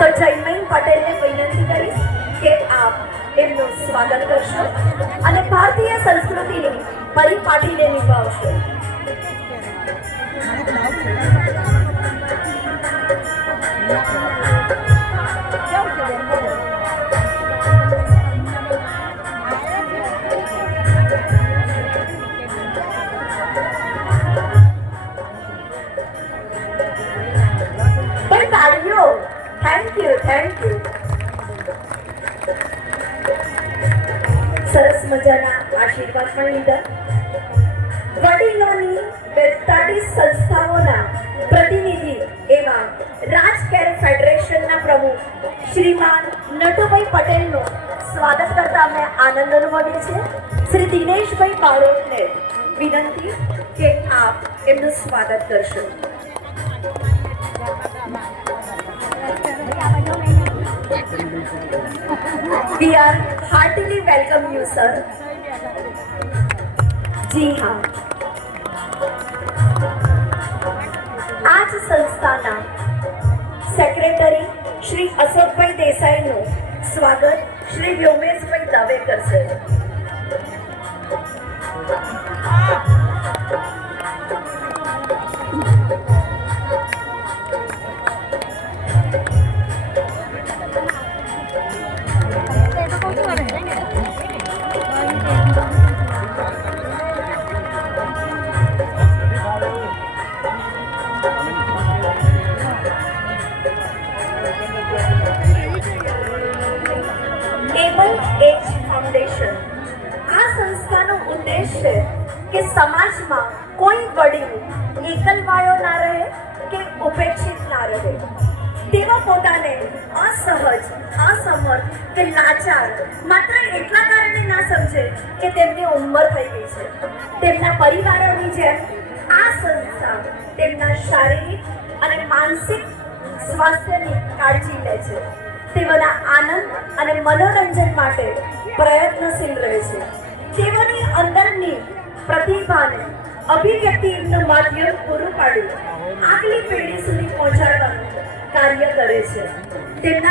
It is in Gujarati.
તો જયમઈ પટેલને વિનંતી કરીશ કે આપ એમનું સ્વાગત કરશો અને ભારતીય સંસ્કૃતિની પરિપાટીને નિભાવશો. Thank you. સરસ મજાના આશીર્વાદ પણ લીધા. વડીલોની 42 સંસ્થાઓના પ્રતિનિધિ એવા રાજકેર ફેડરેશનના પ્રમુખ શ્રીમાન નટુભાઈ પટેલનું સ્વાગત કરતા અમે આનંદ અનુભવીએ છીએ. શ્રી દિનેશભાઈ બારોટને વિનંતી કે આપ એમનું સ્વાગત કરશો. We are heartily welcome you, sir. જી હા, આજ સંસ્થાના સેક્રેટરી શ્રી અશોકભાઈ દેસાઈનું સ્વાગત શ્રી વ્યોમેશભાઈ દવે કરશે. ફાઉન્ડેશન આ સંસ્થાનો ઉદ્દેશ છે કે સમાજમાં કોઈ વડીલ એકલવાયો ના રહે કે ઉપેક્ષિત ના રહે. તેઓ પોતાને અસહજ, અસમર્થ કે લાચાર માત્ર એટલા કારણે ના સમજે કે તેમની ઉંમર થઈ ગઈ છે. તેમના પરિવારોની જેમ આ સંસ્થા તેમના શારીરિક અને માનસિક સ્વાસ્થ્યની કાળજી લે છે. તેઓના આનંદ અને મનોરંજન માટે પ્રયત્નશીલ રહે છે. તેઓની અંદરની પ્રતિભાને અભિવ્યક્તિનું માધ્યમ પૂરું પાડી આગલી પેઢી સુધી પહોંચાડવાનું કાર્ય કરે છે. તેમના